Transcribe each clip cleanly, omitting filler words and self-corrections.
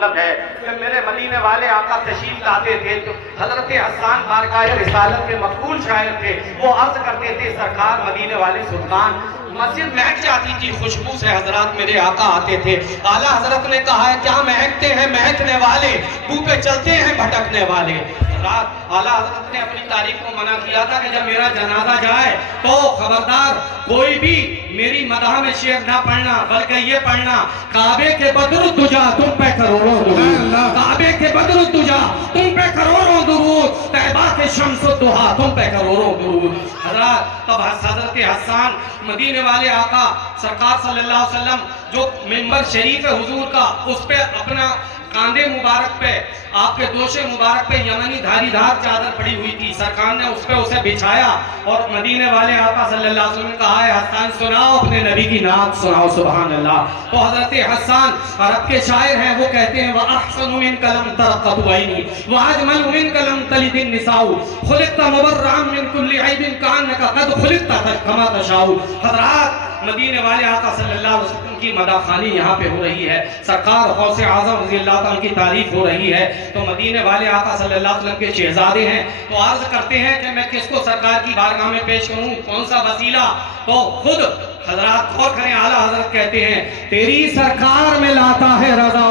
ہے کہ میرے مدینے والے آقا تشریف لاتے تھے تو حضرت حسان بارگاہ رسالت کے مقبول شاعر تھے، وہ عرض کرتے تھے سرکار مدینے والے سلطان مسجد مہک جاتی تھی، خوشبو سے حضرات میرے آقا آتے تھے۔ اعلیٰ حضرت نے کہا ہے کیا مہکتے ہیں مہکنے والے، بو پہ چلتے ہیں بھٹکنے والے۔ اعلیٰ حضرت نے اپنی تعریف کو منع کیا تھا کہ جب میرا جنازہ جائے تو خبردار کوئی بھی میری مدح میں شعر نہ پڑھنا، بلکہ یہ پڑھنا کعبے کے بدر الدجا تم پہ کروڑوں درود، کعبے کے بدر الدجا تم پہ کروڑوں درود، طیبہ کے شمس الضحیٰ تم پہ کروڑوں درود۔ حضرات تب حضرت حسان مدینے والے آقا سرکار صلی اللہ علیہ وسلم جو منبر شریف حضور کا اس پہ اپنا کاندھے مبارک پہ آپ کے دوش مبارک پہ یمنی دھاری دھار چادر پڑی ہوئی تھی، سرکار نے اس پہ اسے بچھایا اور مدینے والے آقا صلی اللہ علیہ وسلم نے کہا ہے حسان سناؤ اپنے نبی کی نعت سناؤ، سبحان اللہ۔ تو حضرت حسان عرب کے شاعر ہیں، وہ کہتے ہیں وَأَحْسَنُ مِنْكَ لَمْ تَرْقَدْ عَيْنِي وَأَجْمَلُ مِنْكَ لَمْ تَلِدِ النِّسَاءُ خُلِقْتَ مُبَرَّأً مِنْ كُلِّ عَيْبٍ كَأَنَّكَ قَدْ خُلِقْتَ كَمَا تَشَاءُ۔ حضرات مدینے والے آقا صلی اللہ علیہ وسلم کی مدح خوانی یہاں پہ ہو رہی ہے، سرکار غوث اعظم رضی اللہ تعالیٰ کی تعریف ہو رہی ہے، تو مدینے والے آقا صلی اللہ علیہ وسلم کے شہزادے ہیں، تو عرض کرتے ہیں کہ میں کس کو سرکار کی بارگاہ میں پیش کروں، کون سا وسیلہ؟ تو خود حضرات غور کریں، اعلیٰ حضرت کہتے ہیں تیری سرکار میں لاتا ہے رضا،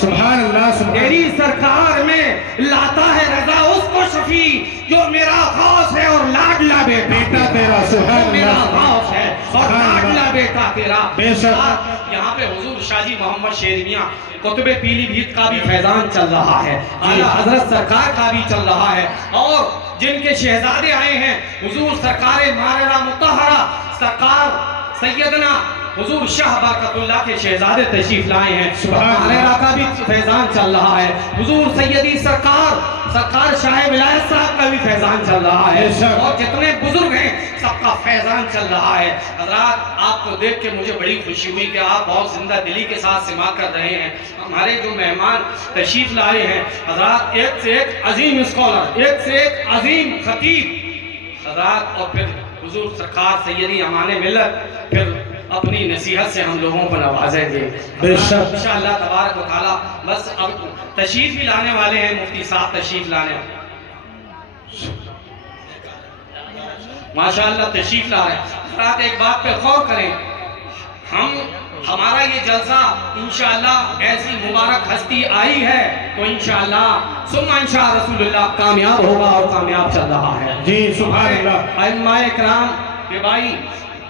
سبحان اللہ، تیری سرکار میں لاتا ہے رضا اس کو شفیع جو میرا غوث ہے اور لاڈلا بیٹا تیرا، سبحان اللہ، میرا غوث ہے اور لاڈلا بیٹا تیرا۔ بے شک یہاں پہ حضور شاہ جی محمد شیر میاں قطب پیلی بھیت کا بھی فیضان چل رہا ہے، اعلیٰ حضرت سرکار کا بھی چل رہا ہے، اور جن کے شہزادے آئے ہیں حضور سرکار ماررہ مطہرہ سرکار سیدنا حضور شاہ برکت اللہ کے شہزادے تشریف لائے ہیں، ماررہ کا بھی فیضان چل رہا ہے، حضور سیدی سرکار شاہ ولایت صاحب کا بھی فیضان چل رہا ہے، اور جتنے بزرگ ہیں سب کا فیضان چل رہا ہے۔ حضرات آپ کو دیکھ کے مجھے بڑی خوشی ہوئی کہ آپ بہت زندہ دلی کے ساتھ سماعت کر رہے ہیں۔ ہمارے جو مہمان تشریف لائے ہیں حضرات، ایک سے ایک عظیم اسکالر، ایک سے ایک عظیم خطیب حضرات، اور پھر حضور سرکار سیدی امان ملت پھر اپنی نصیحت سے ہم لوگوں کو نوازیں گے انشاءاللہ تبارک و تعالیٰ۔ بس اب تشریف بھی لانے والے ہیں، مفتی صاحب تشریف لانے ماشاءاللہ تشریف لا رہے ہیں۔ حضرات ایک بات پہ غور کریں، ہمارا یہ جلسہ انشاءاللہ ایسی مبارک ہستی آئی ہے تو انشاءاللہ ثم انشاء رسول اللہ کامیاب ہوگا اور کامیاب چل رہا ہے۔ جی سبحان اللہ۔ ائمہ کرام کہ بھائی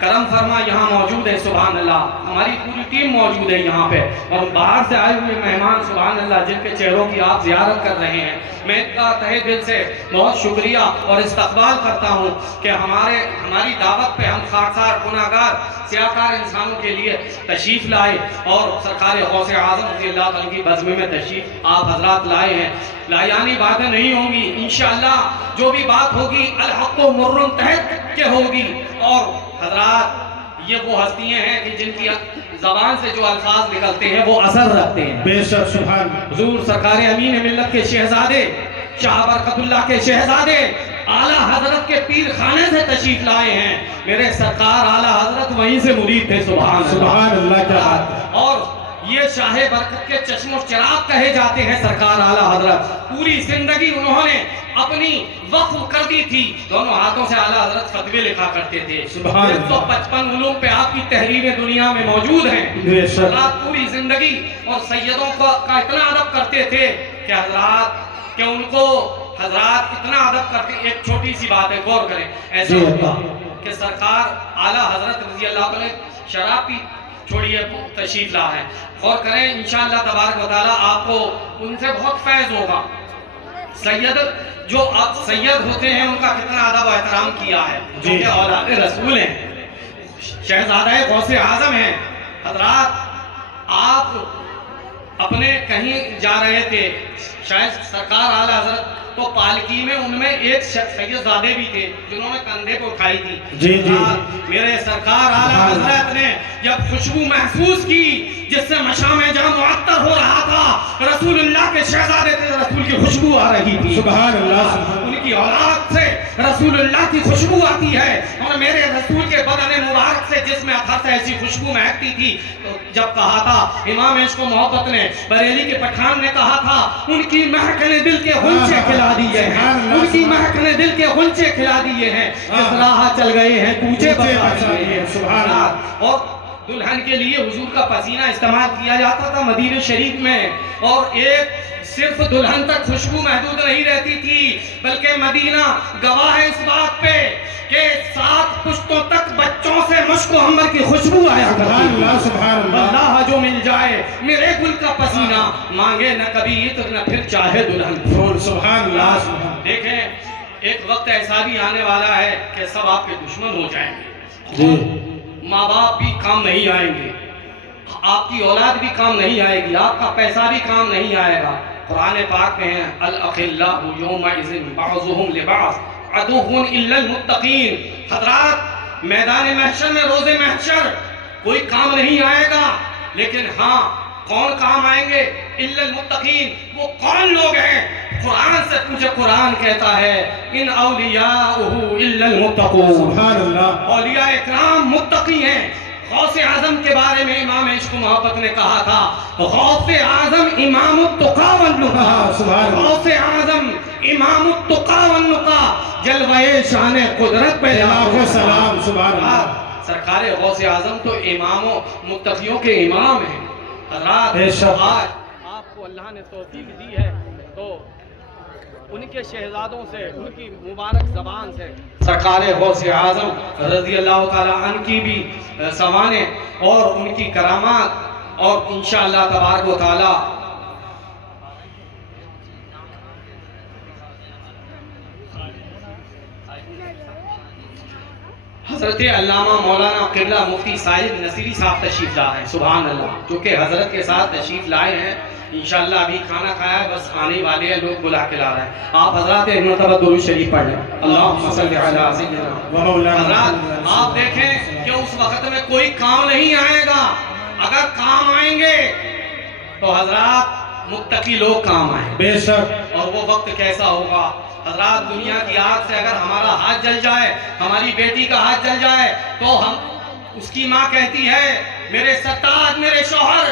کرم فرما یہاں موجود ہے، سبحان اللہ، ہماری پوری ٹیم موجود ہے یہاں پہ، اور باہر سے آئے ہوئے مہمان سبحان اللہ جن کے چہروں کی آپ زیارت کر رہے ہیں، میں ان کا تہہ دل سے بہت شکریہ اور استقبال کرتا ہوں کہ ہماری دعوت پہ ہم خاکسار گناہگار سیاہکار انسانوں کے لیے تشریف لائے، اور سرکار غوث اعظم رضی اللہ عنہ کی بزم میں تشریف آپ حضرات لائے ہیں۔ لایانی باتیں نہیں ہوں گی انشاءاللہ، جو بھی بات ہوگی الحق و مر تحت کے ہوگی، اور حضرات یہ وہ ہستیاں ہیں کہ جن کی زبان سے جو الفاظ نکلتے ہیں وہ اثر رکھتے ہیں۔ بے شک سبحان حضور سرکار امین ملت کے شہزادے شاہ برکت اللہ کے شہزادے اعلیٰ حضرت کے پیر خانے سے تشریف لائے ہیں، میرے سرکار اعلیٰ حضرت وہیں سے مرید تھے، سبحان اللہ کیا بات ہے، اور یہ شاہ برکت کے چشم و چراغ کہے جاتے ہیں سرکار اعلیٰ حضرت، پوری زندگی انہوں نے اپنی وقف کر دی تھی، دونوں ہاتھوں سے اعلیٰ حضرت فتوے لکھا کرتے تھے، 155 علوم پہ آپ کی تحریریں دنیا میں موجود ہیں، حضرات پوری زندگی اور سیدوں کا اتنا ادب کرتے تھے کہ حضرات کہ ان کو حضرات اتنا ادب کرتے۔ ایک چھوٹی سی بات ہے، غور کریں، ایسا ہوتا کہ سرکار اعلیٰ حضرت رضی اللہ عنہ شراب پی چھوڑیے تشریف لا ہے، غور کریں انشاءاللہ تبارک و تعالیٰ آپ کو ان سے بہت فیض ہوگا۔ سید جو سید ہوتے ہیں ان کا کتنا ادب و احترام کیا ہے، جو کہ اولاد رسول ہیں، شہزادہ غوث اعظم ہیں۔ حضرات آپ اپنے کہیں جا رہے تھے، شاید سرکار اعلیٰ حضرت تو پالکی میں ان میں ایک سیدزادے بھی تھے جنہوں نے کندھے کو اٹھائی تھی، میرے سرکار اعلیٰ حضرت نے جب خوشبو محسوس کی جس سے مشام جہاں معطر ہو رہا تھا، رسول اللہ کے شہزادے تھے رسول کی خوشبو آ رہی تھی. سبحان اللہ. ان کی اولاد سے رسول اللہ کی خوشبو آتی ہے اور میرے رسول کے بدن مبارک سے جسم اطہر سے ایسی خوشبو مہکتی تھی. تو جب کہا تھا امام عشق و محبت نے, بریلی کے پٹھان نے کہا تھا ان کی مہک نے دل کے غنچے کھلا دیے ہیں, ان کی مہک نے دل کے غنچے کھلا دیے ہیں, جس راہ چل گئے ہیں کوچے بتا دیے ہیں. سبحان اللہ. اور دلہن کے لیے حضور کا پسینہ استعمال کیا جاتا تھا مدینہ شریف میں, اور ایک صرف دلہن تک خوشبو محدود نہیں رہتی تھی بلکہ مدینہ گواہ ہے اس بات پہ کہ 7 پشتوں تک بچوں سے مشک و عنبر کی خوشبو آیا کرتی تھی. سبحان اللہ. اللہ جو مل جائے میرے گل کا پسینہ, مانگے نہ کبھی عطر نہ پھر چاہے دلہن. سبحان اللہ. دیکھیں ایک وقت ایسا بھی آنے والا ہے کہ سب آپ کے دشمن ہو جائیں گے. جی. ماں باپ بھی کام نہیں آئیں گے, آپ کی اولاد بھی کام نہیں آئے گی, آپ کا پیسہ بھی کام نہیں آئے گا. قرآن پاک میں ہے الاخلاء یومئذ بعضهم لبعض عدو الا المتقین. حضرات میدان محشر میں روز محشر کوئی کام نہیں آئے گا, لیکن ہاں کون کام آئیں گے؟ الا المتقین. وہ کون لوگ ہیں؟ قرآن سے پوچھے, قرآن کہتا ہے ان اولیاءہ الا المتقون. سبحان اللہ. اولیاء اکرام متقی ہیں. غوث اعظم کے بارے میں امام عشق و محبت نے کہا تھا غوث اعظم امام التقیٰ والنقیٰ. غوث اعظم امام التقیٰ والنقیٰ, جلوہ شان قدرت پہ لاکھوں سلام. سبحان اللہ. سرکار غوث اعظم تو اماموں متقیوں کے امام ہیں. حضرات آج آپ کو اللہ نے توفیق دی ہے تو ان کے شہزادوں سے, ان کی مبارک زبان سے سرکار غوث اعظم رضی اللہ تعالیٰ عنہ کی بھی سوانح اور ان کی کرامات اور انشاءاللہ تبارک و تعالیٰ حضرت علامہ مولانا قبلہ مفتی ساجد نصیری صاحب تشریف لا رہے ہیں. سبحان اللہ. جو کہ حضرت کے ساتھ تشریف لائے ہیں, انشاءاللہ ابھی کھانا کھایا ہے, بس آنے والے ہیں, لوگ بلا کے لا رہے ہیں. آپ حضرات ایک مرتبہ درود شریف پڑھ لیں. اللہم صلی علی سیدنا. حضرات آپ دیکھیں کہ اس وقت میں کوئی کام نہیں آئے گا. اگر کام آئیں گے تو حضرات متقی لوگ کام آئیں. بے شک. اور وہ وقت کیسا ہوگا حضرات؟ دنیا کی آگ سے اگر ہمارا ہاتھ جل جائے, ہماری بیٹی کا ہاتھ جل جائے, تو ہم اس کی ماں کہتی ہے میرے سرتاج, میرے شوہر,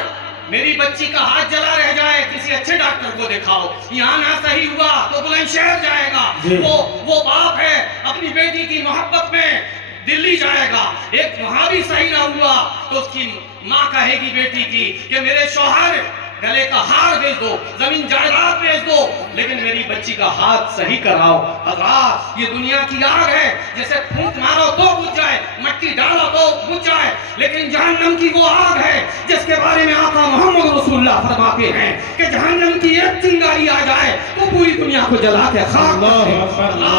میری بچی کا ہاتھ جلا رہ جائے, کسی اچھے ڈاکٹر کو دکھاؤ. یہاں نہ صحیح ہوا تو بلند شہر جائے گا. وہ باپ ہے اپنی بیٹی کی محبت میں دلی جائے گا. ایک وہاں بھی صحیح نہ ہوا تو اس کی ماں کہے گی بیٹی کی کہ میرے شوہر گلے کا ہار بیچ دو, زمین جائیداد بیچ دو, لیکن میری بچی کا ہاتھ صحیح کراؤ. حضرات یہ دنیا کی آگ ہے, جیسے پھونک مارو تو بجھ جائے, مٹی ڈالو تو بجھ جائے, لیکن جہنم کی وہ آگ ہے جس کے بارے میں آقا محمد رسول اللہ فرماتے ہیں کہ جہنم کی ایک چنگاری آ جائے تو پوری دنیا کو جلا کے خاک کر دے.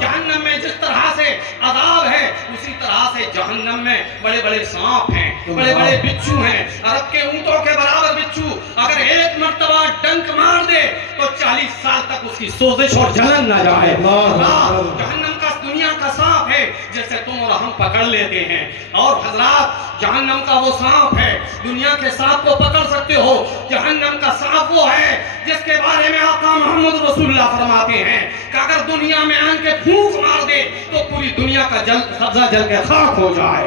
جہنم میں جس طرح سے عذاب ہے اسی طرح سے جہنم میں بڑے بڑے سانپ ہیں, بڑے بڑے بچھو ہیں, عرب کے اونٹوں کے برابر بچھو. اگر ایک مرتبہ ڈنک مار دے تو 40 سال تک اس کی سوزش اور جلن نہ جائے. جہنم کا دنیا کا سانپ ہے جیسے تم اور ہم پکڑ لیتے ہیں, اور حضرات جہنم کا وہ سانپ ہے, دنیا کے سانپ کو پکڑ سکتے ہو, جہنم کا سانپ وہ ہے جس کے بارے میں آقا محمد رسول اللہ فرماتے ہیں کہ اگر دنیا میں آن کے پھونک مار دے تو پوری دنیا کا سبزہ جل کے خاک ہو جائے.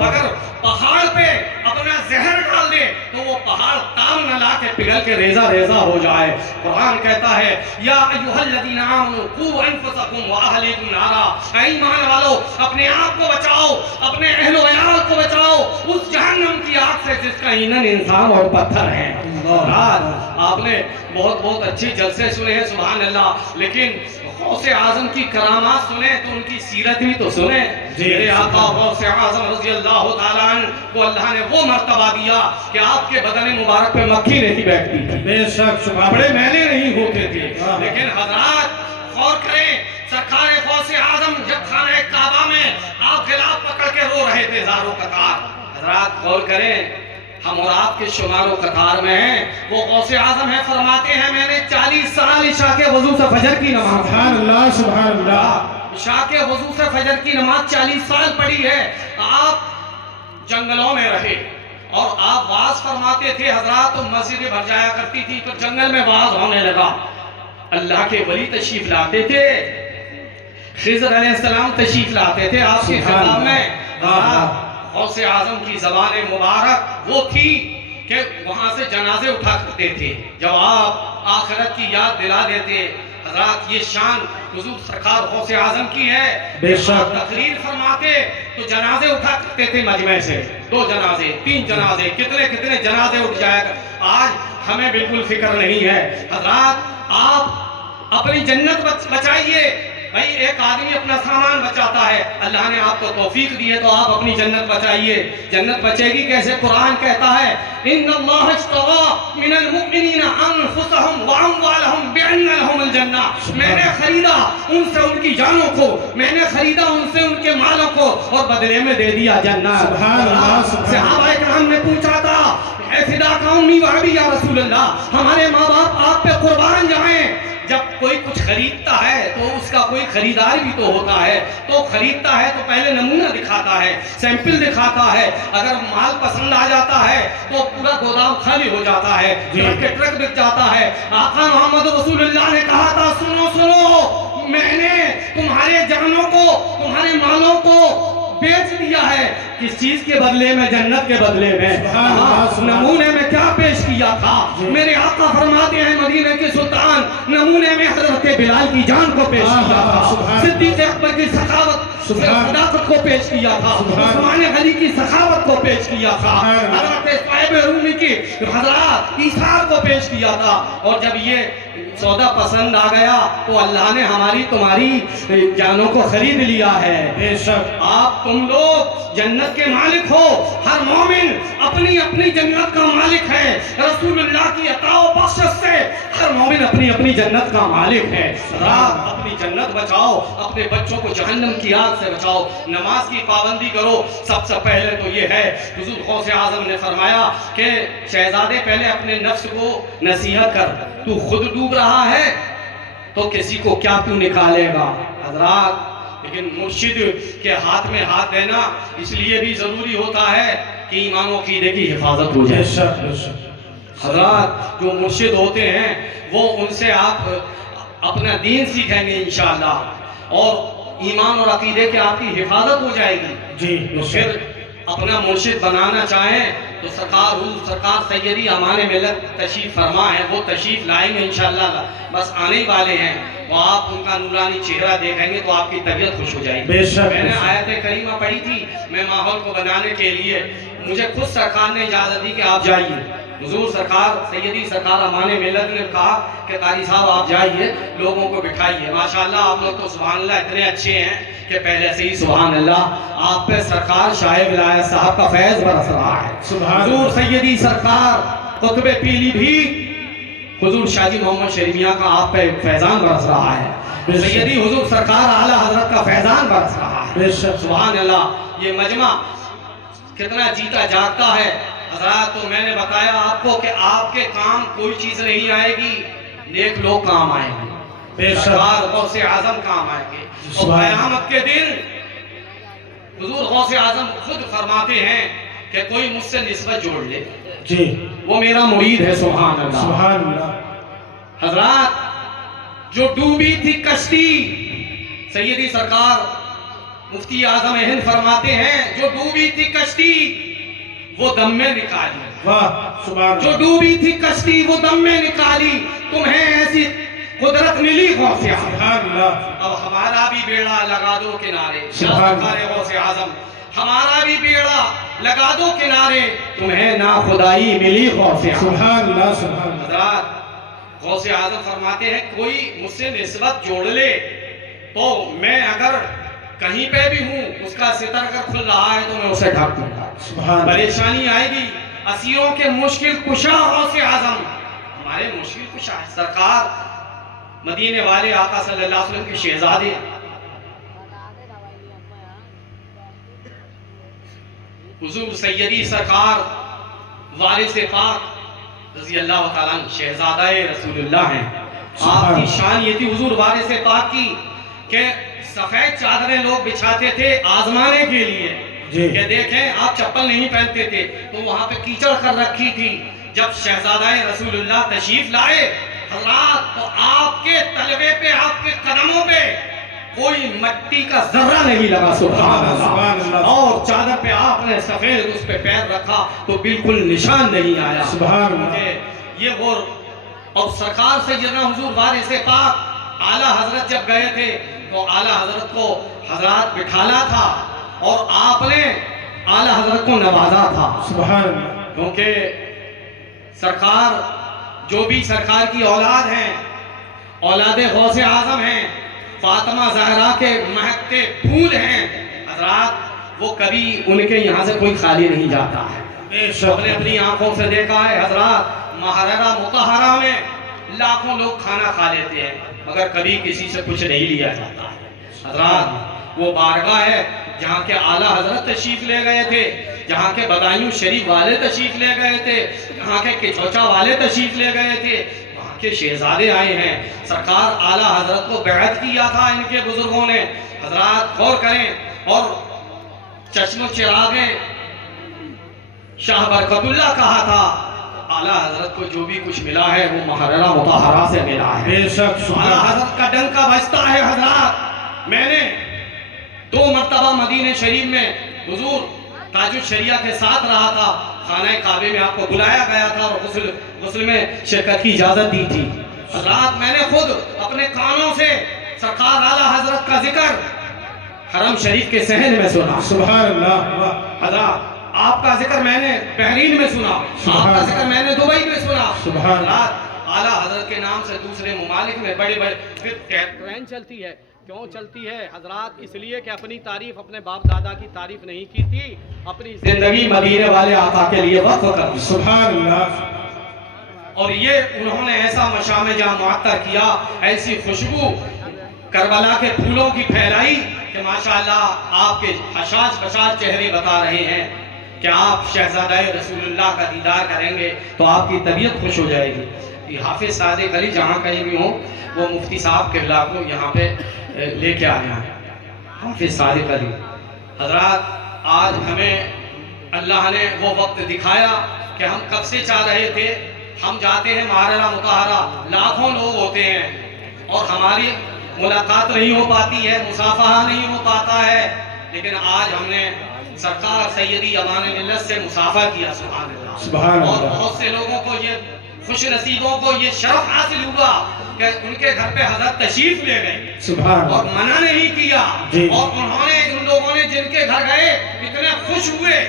اگر پہاڑ پہ اپنا زہر ڈال دے تو وہ پہاڑ تام نہ لا کے پگھل کے ریزہ ریزہ ہو جائے. قرآن کہتا ہے یا ایھا الذین آمنوا قوا انفسکم واہلیکم نارا, اے ایمان والو اپنے آپ کو بچاؤ, اپنے اہل و عیال کو بچاؤ اس جہنم کی آگ سے جس کا ایندھن انسان اور پتھر ہے. آپ نے بہت بہت اچھے جلسے سنے ہیں, سبحان اللہ, لیکن غوث اعظم کی کرامات سنیں تو ان کی سیرت بھی تو سنیں. میرے آقا غوث اعظم رضی اللہ تعالیٰ عنہ کو اللہ نے وہ مرتبہ دیا کہ آپ کے بدن مبارک پہ مکھی نہیں بیٹھتی تھی, بے شک. بڑے میلے نہیں ہوتے تھے. لیکن حضرات غور کریں, سرکار غوث اعظم جب خانہ کعبہ میں آپ غلاف پکڑ کے رو رہے تھے زاروں قطار. حضرات غور کریں, ہم اور آپ کے شمار و قطار میں ہیں, وہ غوث اعظم ہے, فرماتے ہیں میں نے 40 سال عشاء کے وضو سے فجر کی نماز, سبحان اللہ سبحان اللہ, عشاء کے وضو سے فجر کی نماز 40 سال پڑھی ہے. آپ جنگلوں میں رہے, اور آپ واز فرماتے تھے حضرات تو مسجدیں بھر جایا کرتی تھی، تو جنگل میں واز ہونے لگا، اللہ کے ولی تشریف لاتے تھے، خضر علیہ السلام تشریف لاتے تھے آپ کے خطاب میں۔ غوث اعظم کی زبان مبارک وہ تھی کہ وہاں سے جنازے اٹھا کرتے تھے، جب آپ آخرت کی یاد دلا دیتے۔ حضرات یہ شان حضور سرکار غوث اعظم کی ہے، بے شک تقریر فرماتے تو جنازے اٹھا کرتے تھے مجمع سے، 2 جنازے 3 جنازے کتنے جنازے اٹھ جایا کر۔ آج ہمیں بالکل فکر نہیں ہے۔ حضرات آپ اپنی جنت بچائیے، بھائی ایک آدمی اپنا سامان بچاتا ہے، اللہ نے آپ کو توفیق دی ہے تو آپ اپنی جنت بچائیے۔ جنت بچے گی کیسے؟ قرآن کہتا ہے ان اللہ اشتری من المؤمنین انفسهم واموالهم بان لهم الجنہ، میں نے خریدا ان سے ان کی جانوں کو، میں نے خریدا ان سے ان کے مالوں کو، اور بدلے میں دے دیا جنت۔ سبحان اللہ، سبحان صحابہ کرام نے پوچھا تھا اے فداک امی و ابی یا رسول اللہ، ہمارے ماں باپ آپ پہ قربان جائیں۔ جب کوئی کچھ خریدتا ہے تو اس کا کوئی خریدار بھی تو ہوتا ہے، تو خریدتا ہے تو پہلے نمونہ دکھاتا ہے، سیمپل دکھاتا ہے، اگر مال پسند آ جاتا ہے تو پورا گودام خالی ہو جاتا ہے، ٹرک کے ٹرک بک جاتا ہے۔ آقا محمد رسول اللہ نے کہا تھا سنو میں نے تمہارے جانوں کو، تمہارے مالوں کو بیچ دیا ہے، کس چیز کے بدلے میں؟ جنت کے بدلے میں۔ نمونے میں کیا پیش کیا تھا؟ میرے آقا فرماتے ہیں مدینہ کے سلطان نمونے میں حضرت بلال کی جان کو پیش کیا تھا، صدیق اکبر کی سخاوت صداقت کو پیش کیا تھا، عثمان غنی کی سخاوت کو پیش کیا تھا، حضرت صہیب رومی کی حضرات ایثار کو پیش کیا تھا۔ اور جب یہ سودا پسند آ گیا تو اللہ نے ہماری تمہاری جانوں کو خرید لیا ہے۔ بے شک آپ تم لوگ جنت کے مالک ہو، ہر مومن اپنی اپنی جنت کا مالک ہے، رسول اللہ کی عطا و بخشش سے ہر مومن اپنی اپنی جنت کا مالک ہے۔ رات اپنی جنت بچاؤ، اپنے بچوں کو جہنم کی آگ سے بچاؤ، نماز کی پابندی کرو۔ سب سے پہلے تو یہ ہے، حضور غوث اعظم نے فرمایا کہ شہزادے پہلے اپنے نفس کو نصیحت کر، تو خود ڈوب رہا ہے تو کسی کو کیا تو نکالے گا۔ حضرات لیکن مرشد کے ہاتھ میں ہاتھ دینا اس لیے بھی ضروری ہوتا ہے کہ ایمان و عقیدے کی حفاظت ہو جائے۔ بے شک بے شک حضرات جو مرشد ہوتے ہیں وہ ان سے آپ اپنا دین سیکھیں گے انشاءاللہ، اور ایمان اور عقیدے کے آپ کی حفاظت ہو جائے گی۔ جی تو پھر اپنا مرشد بنانا چاہیں تو سرکار سیدی امان ملت تشریف فرما ہے، وہ تشریف لائیں گے انشاءاللہ، بس آنے ہی والے ہیں، وہ آپ ان کا نورانی چہرہ دیکھیں گے تو آپ کی طبیعت خوش ہو جائے گی۔ بے شک میں نے آیت کریمہ پڑھی تھی، میں ماحول کو بنانے کے لیے مجھے خود سرکار نے اجازت دی کہ آپ جائیے۔ حضور سرکار سیدی سرکار امان ملت نے کہا کہ قاری صاحب آپ جائیے، لوگوں کو بٹھائیے۔ ماشاءاللہ آپ لوگ تو سبحان اللہ اتنے اچھے ہیں کہ پہلے سے ہی سبحان اللہ آپ پہ سرکار شاہ ولایت صاحب کا فیض برس رہا ہے۔ حضور سیدی سرکار قطب پیلی بھی حضور شاہ جی محمد شریف میاں کا آپ پہ فیضان برس رہا ہے، سیدی حضور سرکار اعلیٰ حضرت کا فیضان برس رہا ہے۔ سبحان اللہ یہ مجمع کتنا جیتا جاگتا ہے۔ حضرات تو میں نے بتایا آپ کو کہ آپ کے کام کوئی چیز نہیں آئے گی، نیک لوگ کام آئیں گے، سرکار غوث اعظم کام آئیں گے۔ اور قیامت کے دن حضور غوث اعظم خود فرماتے ہیں کہ کوئی مجھ سے نسبت جوڑ لے، جی وہ میرا مرید ہے۔ سبحان اللہ، سبحان اللہ۔ حضرات جو ڈوبی تھی کشتی، سیدی سرکار مفتی اعظم ہند فرماتے ہیں جو ڈوبی تھی کشتی وہ دم میں نکالی، واہ سبحان جو اللہ، ڈوبی تھی کشتی وہ دم میں نکالی، تمہیں ایسی قدرت ملی غوث اعظم۔ سبحان اللہ، اب ہمارا بھی بیڑا لگا دو کنارے، سبحان اللہ، سرکار غوث اعظم ہمارا بھی بیڑا لگا دو کنارے، تمہیں نا خدائی ملی غوث اعظم۔ سبحان اللہ، سبحان اللہ۔ حضرات غوث اعظم فرماتے ہیں کوئی مجھ سے نسبت جوڑ لے تو میں اگر کہیں پہ بھی ہوں اس کا ستر اگر کھل رہا ہے تو میں اسے ڈھک دوں گا، سبحان اللہ، پریشانی آئے گی۔ اسیروں کے مشکل کشا غوث اعظم ہمارے مشکل کشا ہے، سرکار مدینے والے آقا صلی اللہ علیہ وسلم کے شہزادے حضور سیدی سرکار وارث پاک رضی اللہ تعالیٰ عنہ شہزادہ رسول اللہ ہیں۔ آپ کی شان یہ تھی حضور وارث پاک کی کہ سفید چادریں لوگ بچھاتے تھے آزمانے کے لیے، جی۔ کہ دیکھیں آپ چپل نہیں پہنتے تھے تو وہاں پہ کیچڑ کر رکھی تھی. جب شہزادہ رسول اللہ تشریف لائے حضرات تو آپ کے تلوے پہ آپ کے قدموں پہ کوئی مٹی کا ذرہ نہیں لگا. سبحان سبحان اللہ. اللہ. اور چادر پہ آپ نے سفید اس پہ پیر رکھا تو بالکل نشان نہیں آیا. سبحان اللہ. مجھے یہ وہ اور سرکار سیدنا حضور وارث پاک اعلیٰ حضرت جب گئے تھے تو اعلیٰ حضرت کو حضرات بٹھالا تھا اور آپ نے اعلیٰ حضرت کو نوازا تھا. سبحان اللہ. کیونکہ سرکار جو بھی سرکار کی اولاد ہیں اولاد غوث اعظم ہیں فاطمہ زہرا کے مہکتے پھول ہیں حضرات وہ کبھی ان کے یہاں سے کوئی خالی نہیں جاتا ہے. بے ہم شک. نے اپنی آنکھوں سے دیکھا ہے حضرات محررہ مطہرہ میں لاکھوں لوگ کھانا کھا لیتے ہیں مگر کبھی کسی سے کچھ نہیں لیا جاتا ہے. حضرات وہ بارگاہ ہے جہاں کے اعلیٰ حضرت تشریف لے گئے تھے, جہاں کے بدایوں شریف والے تشریف لے گئے تھے, جہاں کے کچوچا والے تشریف لے گئے تھے, وہاں کے شہزادے آئے ہیں. سرکار اعلیٰ حضرت کو بیعت کیا تھا ان کے بزرگوں نے. حضرات غور کریں اور چشم و چراغیں شاہ برکت اللہ کہا تھا. اعلیٰ حضرت کو جو بھی کچھ ملا ہے وہ محررہ مطہرہ سے ملا ہے. بے شک. اعلیٰ حضرت کا ڈنکا بجتا ہے حضرات. میں نے 2 مرتبہ مدینہ شریف میں حضور تاج الشریعہ کے ساتھ رہا تھا. خانہ کعبے میں آپ کو بلایا گیا تھا اور غسل میں شرکت کی اجازت دی تھی. رات میں نے خود اپنے کانوں سے سرکار اعلیٰ حضرت کا ذکر حرم شریف کے صحن میں سنا. سبحان اللہ. حضرات آپ کا ذکر میں نے بحرین میں سنا, آپ کا ذکر میں نے دبئی میں سنا. سبحان اللہ. اعلیٰ حضرت کے نام سے دوسرے ممالک میں بڑے بڑے ٹرین چلتی ہے. کیوں چلتی ہے حضرات؟ اس لیے کہ اپنی تعریف اپنے باپ دادا کی تعریف نہیں کی تھی, اپنی زندگی مدینے والے آقا کے لیے وقف کر دی. سبحان اللہ. اور یہ انہوں نے ایسا مشام جہاں معطر کیا, ایسی خوشبو کربلا کے پھولوں کی پھیلائی کہ ماشاءاللہ آپ کے حشاش بشاش چہرے بتا رہے ہیں کہ آپ شہزادہ رسول اللہ کا دیدار کریں گے تو آپ کی طبیعت خوش ہو جائے گی. یہ حافظ صادق علی جہاں کہیں بھی ہوں وہ مفتی صاحب کے قبلہ کو یہاں پہ لے کے آیا ہے. حافظ صادق علی حضرات آج ہمیں اللہ نے وہ وقت دکھایا کہ ہم کب سے چاہ رہے تھے. ہم جاتے ہیں محررہ مطہرہ, لاکھوں لوگ ہوتے ہیں اور ہماری ملاقات نہیں ہو پاتی ہے, مصافحہ نہیں ہو پاتا ہے, لیکن آج ہم نے سرکار سیدی امان ملت سے مصافحہ کیا. سبحان اللہ. سبحان اور اللہ. بہت سے لوگوں کو یہ خوش نصیبوں کو یہ شرف حاصل ہوا کہ ان کے گھر پہ حضرت تشریف لے گئے سبحان اور اللہ. منع نہیں کیا. جی. اور انہوں نے ان لوگوں نے جن کے گھر گئے اتنے خوش ہوئے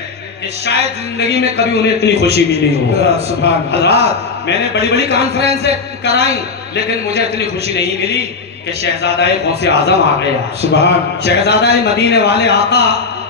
کہ شاید زندگی میں کبھی انہیں اتنی خوشی بھی نہیں ہو. سبحان اللہ. حضرات میں نے بڑی بڑی کانفرنسیں کرائیں لیکن مجھے اتنی خوشی نہیں ملی کہ شہزادہ غوث اعظم آ گیا, سبحان. شہزادہ مدینے والے آقا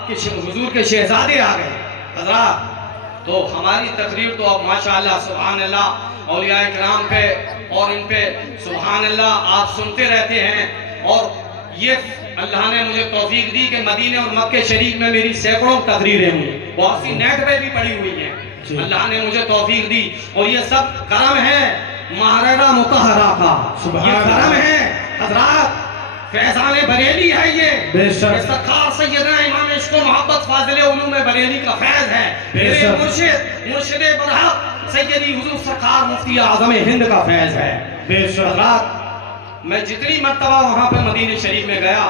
کہ حضور کے شہزادے آ گئے. حضرات تو ہماری تقریر تو اب ماشاءاللہ سبحان اللہ اولیاء کرام پہ اور ان پہ سبحان اللہ آپ سنتے رہتے ہیں. اور یہ اللہ نے مجھے توفیق دی کہ مدینے اور مکہ شریف میں میری سینکڑوں تقریریں ہوئی, بہت سی نیٹ پہ بھی پڑی ہوئی ہیں. اللہ نے مجھے توفیق دی اور یہ سب کرم ہے محررہ مطہرہ کا. یہ کرم ہے حضرات, فیضان بریلی ہے یہ. بے شک. سرکار سیدنا امام عشق و محبت فاضل علوم بریلی کا فیض ہے. میرے مرشد برحق سیدی حضور سرکار مفتی اعظم ہند کا فیض ہے. بے شک. حضرات میں جتنی مرتبہ وہاں پہ مدینہ شریف میں گیا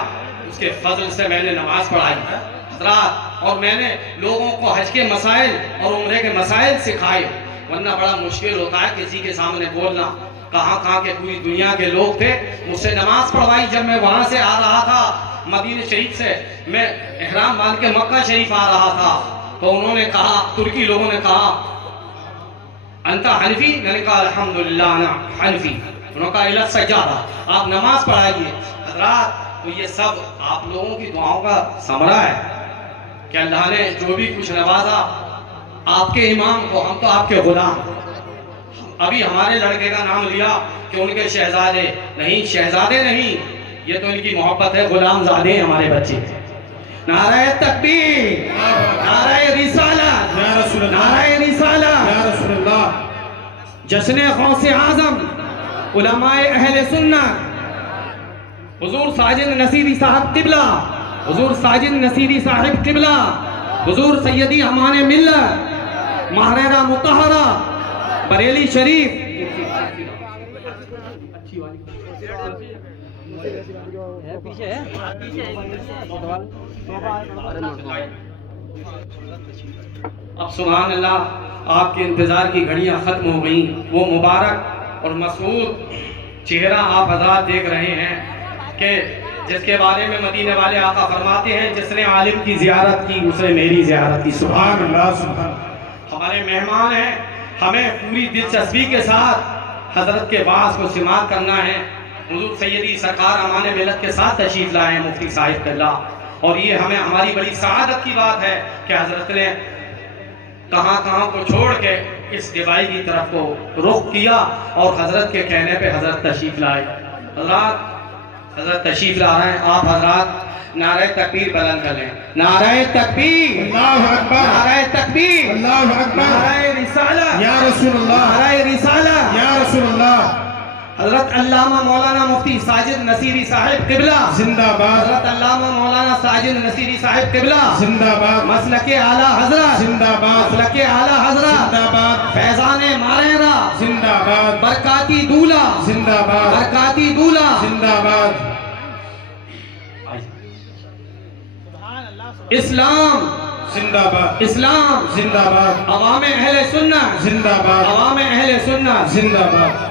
اس کے فضل سے میں نے نماز پڑھائی حضرات, اور میں نے لوگوں کو حج کے مسائل اور عمرے کے مسائل سکھائے. ورنہ بڑا مشکل ہوتا ہے کسی کے سامنے بولنا. کہاں کے پوری دنیا کے لوگ تھے, مجھ سے نماز پڑھوائی. جب میں وہاں سے آ رہا تھا مدینہ شریف سے, میں احرام باندھ کے مکہ شریف آ رہا تھا تو انہوں نے کہا, ترکی لوگوں نے کہا انتا حنفی, میں نے کہا الحمدللہ انا حنفی. انہوں نے کہا الہ سجادہ, آپ نماز پڑھائیے. حضرات تو یہ سب آپ لوگوں کی دعاؤں کا ثمرہ ہے کہ اللہ نے جو بھی کچھ نوازا آپ کے امام کو. ہم تو آپ کے غلام, ابھی ہمارے لڑکے کا نام لیا کہ ان کے شہزادے نہیں, شہزادے نہیں, یہ تو ان کی محبت ہے, غلام زادے ہیں ہمارے بچے. نعرہ تکبیر, نعرہ رسالت, یا رسول اللہ. نعرہ رسالت, یا رسول اللہ. جشن غوث اعظم, علماء اہل سنت, حضور ساجد نصیری صاحب قبلہ, حضور ساجد نصیری صاحب قبلہ, حضور سیدی ہمان ملت محررہ مطہرہ بریلی شریف اب سبحان اللہ آپ کے انتظار کی گھڑیاں ختم ہو گئیں. وہ مبارک اور مسعود چہرہ آپ حضرات دیکھ رہے ہیں کہ جس کے بارے میں مدینے والے آقا فرماتے ہیں جس نے عالم کی زیارت کی اس نے میری زیارت کی. سبحان اللہ سبحان. ہمارے مہمان ہیں, ہمیں پوری دلچسپی کے ساتھ حضرت کے باعث کو سماعت کرنا ہے. حضور سیدی سرکار امان ملت کے ساتھ تشریف لائے ہیں مفتی صاحب قبلہ, اور یہ ہماری بڑی سعادت کی بات ہے کہ حضرت نے کہاں کو چھوڑ کے اس ڈبائی کی طرف کو رخ کیا اور حضرت کے کہنے پہ حضرت تشریف لائے. حضرت تشریف لا رہے ہیں. آپ حضرات نعرہ تکبیر بلند کر لیں. نعرہ تکبیر, اللہ اکبر, نعرہ تکبیر, اللہ اکبر, نعرہ رسالہ یا رسول اللہ, نعرہ رسالہ. یا رسول اللہ. حضرت علامہ مولانا مفتی ساجد نصیری صاحب قبلہ زندہ باد, حضرت علامہ مولانا ساجد نصیری صاحب قبلہ زندہ باد, مسلک اعلیٰ حضرت, زندہ باد, مسلک اعلیٰ حضرت, زندہ باد, فیضان مارہرہ, زندہ باد, برکاتی دولہ, زندہ باد, برکاتی دولہ. زندہ باد. اسلام زندہ باد, اسلام زندہ باد, عوام اہل سنت, زندہ باد, عوام اہل سنت. زندہ باد.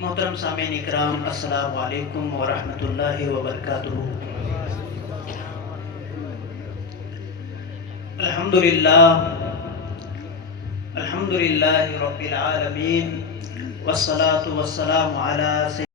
محترم سامعین اکرام، السلام علیکم ورحمۃ اللہ وبرکاتہ. الحمدللہ رب العالمین والصلاة والسلام علی